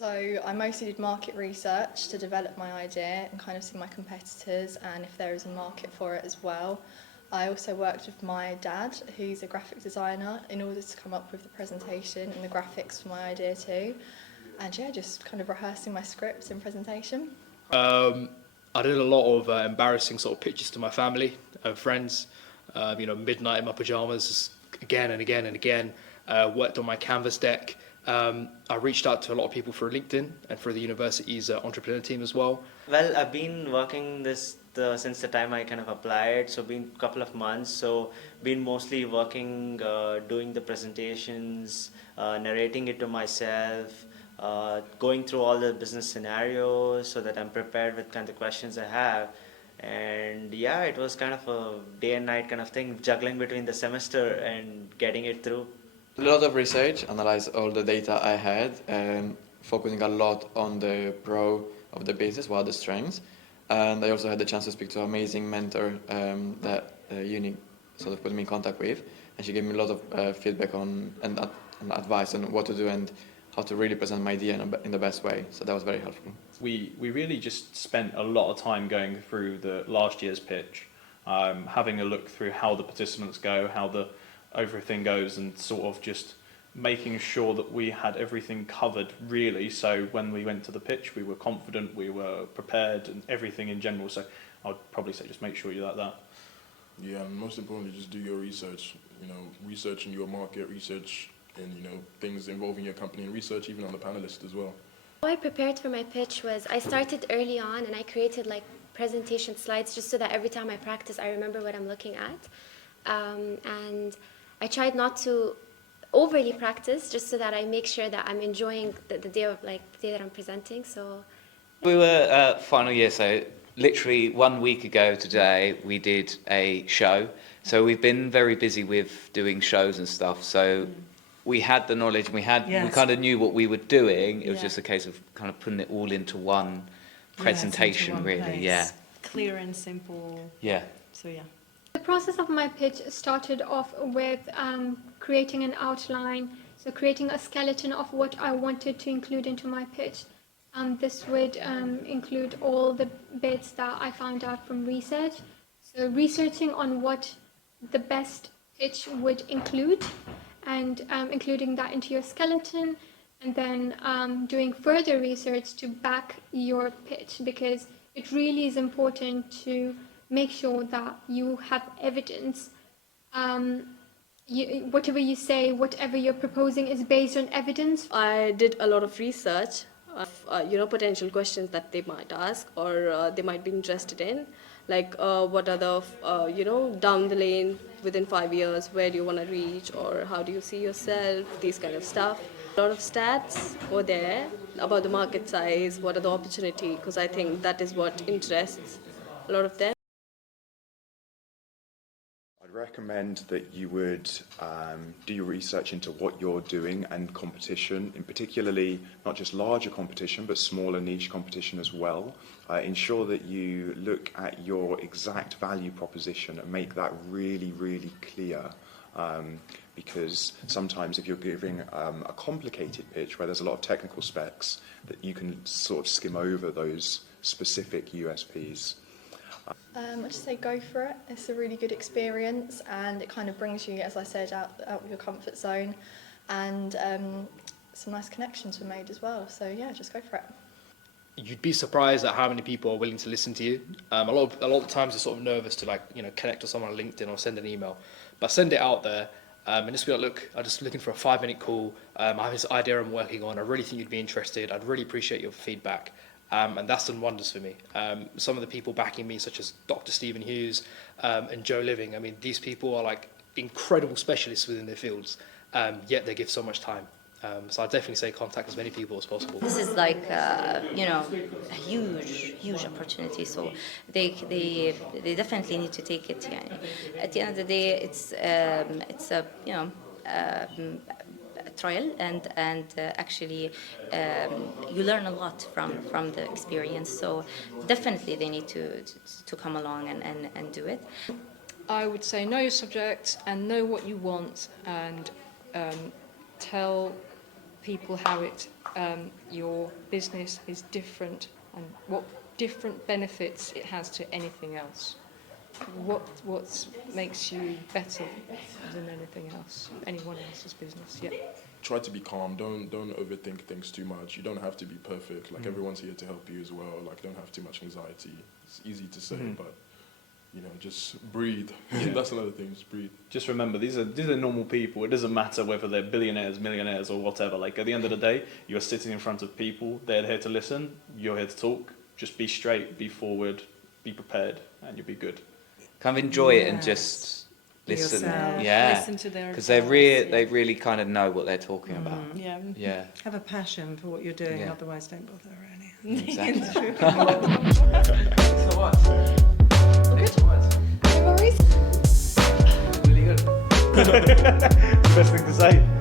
So I mostly did market research to develop my idea and kind of see my competitors and if there is a market for it as well. I also worked with my dad, who's a graphic designer, in order to come up with the presentation and the graphics for my idea too. And yeah, just kind of rehearsing my scripts and presentation. I did a lot of embarrassing sort of pitches to my family and friends. Midnight in my pajamas, again and again and again. Worked on my Canvas deck. I reached out to a lot of people through LinkedIn and through the university's entrepreneur team as well. Well, I've been working since the time I kind of applied, so been a couple of months. So been mostly working, doing the presentations, narrating it to myself, going through all the business scenarios so that I'm prepared with kind of questions I have. And yeah, it was kind of a day and night kind of thing, juggling between the semester and getting it through. A lot of research, analyze all the data I had, focusing a lot on the pro of the business, what are the strengths. And I also had the chance to speak to an amazing mentor that uni sort of put me in contact with. And she gave me a lot of feedback and advice on what to do and how to really present my idea in the best way. So that was very helpful. We really just spent a lot of time going through the last year's pitch, having a look through how the participants go, how everything goes, and sort of just making sure that we had everything covered really. So when we went to the pitch, we were confident, we were prepared, and everything in general. So I'd probably say just make sure you're like that. Yeah, and most importantly, just do your research. Research in your market, research in things involving your company, and research even on the panelists as well. How I prepared for my pitch was I started early on and I created like presentation slides just so that every time I practice, I remember what I'm looking at. And I tried not to overly practice just so that I make sure that I'm enjoying the day that I'm presenting. So we were final year, so literally 1 week ago today we did a show. So we've been very busy with doing shows and stuff. So we had the knowledge, we kind of knew what we were doing. It was just a case of kind of putting it all into one presentation, into one really. place. Yeah. Clear and simple. Yeah. So yeah. The process of my pitch started off with creating an outline, so creating a skeleton of what I wanted to include into my pitch. This would include all the bits that I found out from research. So researching on what the best pitch would include and including that into your skeleton, and then doing further research to back your pitch, because it really is important to make sure that you have evidence. Whatever you say, whatever you're proposing is based on evidence. I did a lot of research of potential questions that they might ask or they might be interested in, like what are the down the lane within 5 years, where do you want to reach, or how do you see yourself, these kind of stuff. A lot of stats were there about the market size, what are the opportunity, because I think that is what interests a lot of them. I'd recommend that you would do your research into what you're doing and competition, in particularly not just larger competition, but smaller niche competition as well. Ensure that you look at your exact value proposition and make that really, really clear. Because sometimes if you're giving a complicated pitch where there's a lot of technical specs, that you can sort of skim over those specific USPs. I'd just say go for it. It's a really good experience and it kind of brings you, as I said, out of your comfort zone, and some nice connections were made as well. So yeah, just go for it. You'd be surprised at how many people are willing to listen to you. A lot of times you're sort of nervous to connect with someone on LinkedIn or send an email, but send it out there and just be like, look, I'm just looking for a 5-minute call. I have this idea I'm working on. I really think you'd be interested. I'd really appreciate your feedback. And that's done wonders for me. Some of the people backing me, such as Dr. Stephen Hughes and Joe Living, I mean, these people are like incredible specialists within their fields, yet they give so much time. So I'd definitely say contact as many people as possible. This is like, a huge opportunity. So they definitely need to take it. At the end of the day, it's a trial, and actually you learn a lot from the experience. So definitely they need to come along and do it. I would say know your subject and know what you want, and tell people how it your business is different and what different benefits it has to anything else. What makes you better than anything else, anyone else's business? Yeah. Try to be calm. Don't overthink things too much. You don't have to be perfect. Like everyone's here to help you as well. Like don't have too much anxiety. It's easy to say, but you know, just breathe. That's another thing. Just breathe. Just remember, these are normal people. It doesn't matter whether they're billionaires, millionaires, or whatever. Like at the end of the day, you're sitting in front of people. They're here to listen. You're here to talk. Just be straight, be forward, be prepared, and you'll be good. Kind of enjoy it and just listen. Yourself. Yeah, Listen to their because advice, they really kind of know what they're talking about. Yeah. Yeah. Have a passion for what you're doing, Yeah. otherwise don't bother really. Exactly. So what? No worries. Really good. Best thing to say.